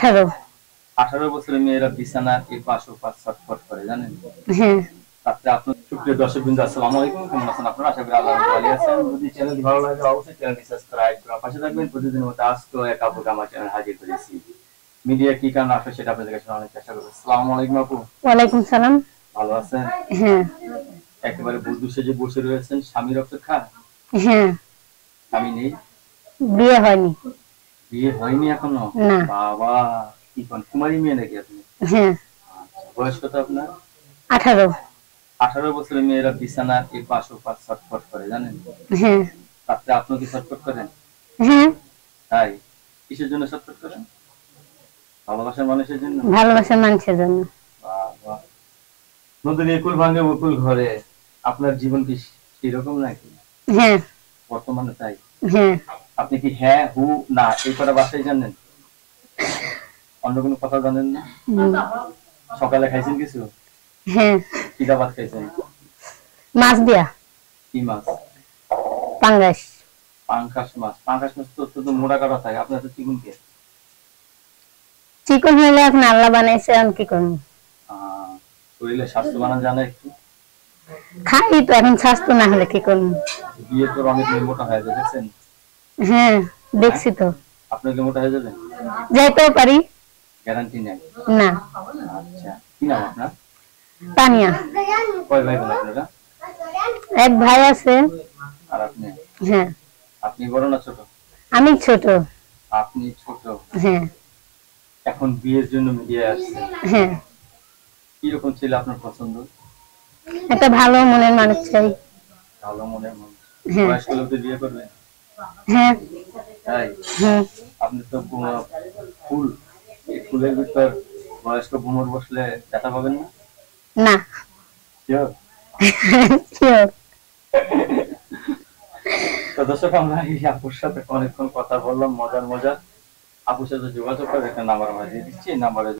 18। 18 বছরের মেয়েরা বিছানার এপাশ ওপাশ ছটফট করে, জানেন? হ্যাঁ। তাতে আপনার সুপ্রিয় দর্শকবৃন্দ, আসসালামু আলাইকুম। কেমন আছেন আপনারা? আশা করি আল্লাহর রহমতে ভালো আছেন। যদি চ্যানেলটি ভালো লাগে অবশ্যই চ্যানেলটি সাবস্ক্রাইব করে পাশে থাকবেন। প্রতিদিনের মতো আজকেও এক আপুকে আমার চ্যানেলে হাজির করেছি। মিডিয়া কি কারণে আসলে সেটা আপনাদের কাছে জানানোর চেষ্টা করব। আসসালামু আলাইকুম আপু। ওয়ালাইকুম সালাম। ভালো আছেন? হ্যাঁ। একেবারে বুদ্ধু সেজে বসে রয়েছেন স্বামীর অপেক্ষা? হ্যাঁ। স্বামী নেই? বিয়ে হয়নি। বিয়ে হয়নি এখনো? না। বাবা, কি কোন কুমারী মেয়ে নাকি আপনি? হ্যাঁ। আচ্ছা, বয়স কত আপনার? 18। 18 বছরের মেয়েরা বিছানার এপাশ ওপাশ ছটফট করে, জানেন? হ্যাঁ। তাতে আপনি কি ছটফট করেন? হ্যাঁ। তাই? কিসের জন্য ছটফট করেন? ভালোবাসার মানুষের জন্য? ভালোবাসার মানুষের জন্য। বাবা, নদীর একুল ভাঙে বকুল ঘরে। আপনার জীবন কি সেরকম নাকি হ্যাঁ। বর্তমানে? তাই? হ্যাঁ। আপনি কি হ্যাঁ হু না এই কটা বাসায় জানেন? অন্য কোনো কথা জানেন না? সকালে খাইছেন কিছু? হ্যাঁ। কি দাবাত খাইছেন? মাছ দিয়া। কি মাছ? পাঙ্গাস। পাঙ্কাশ মাছ। পাঙ্কাশ মাছ তো অত্যন্ত মোটা কাটা থাকে, আপনার তো চিকুন কে? চিকন হইলে এখন আল্লাহ বানাইছে, আমি কি করবো? শরীরে স্বাস্থ্য বানান জানে একটু? খাই তো, এখন স্বাস্থ্য না হলে কি করবো? বিয়ে তো অনেক মেয়ে মোটা হয়ে যায়, দেখছেন? হ্যাঁ, দেখছি তো। আপনার কি মোটা হয়ে যাবেন? যাইতেও পারি। গ্যারান্টি নেই? না। আচ্ছা, কি নাম আপনার? তানিয়া। কয় ভাই বোন আপনারা? এক ভাই আছে। আর আপনি? হ্যাঁ। আপনি বড় না ছোট? আমি ছোট। আপনি ছোট। হ্যাঁ। এখন বিয়ের জন্য মিডিয়ায় আসছে। হ্যাঁ। কিরকম ছিল আপনার পছন্দ? একটা ভালো মনের মানুষ চাই। ভালো মনের মানুষ। হ্যাঁ। বয়স্ক লোকদের বিয়ে করবেন? হ্যাঁ। তাই? হুম। আপনি তো ফুল, এই ফুলের ভিতর বয়স্ক ভ্রমর বসলে ব্যথা পাবেন না? না। শিওর? শিওর। তো দর্শক, আমরা এই আপুর সাথে অনেকক্ষণ কথা বললাম, মজার মজার। আপুর সাথে যোগাযোগ করে একটা নাম্বার আমরা দিয়ে দিচ্ছি, এই নাম্বারে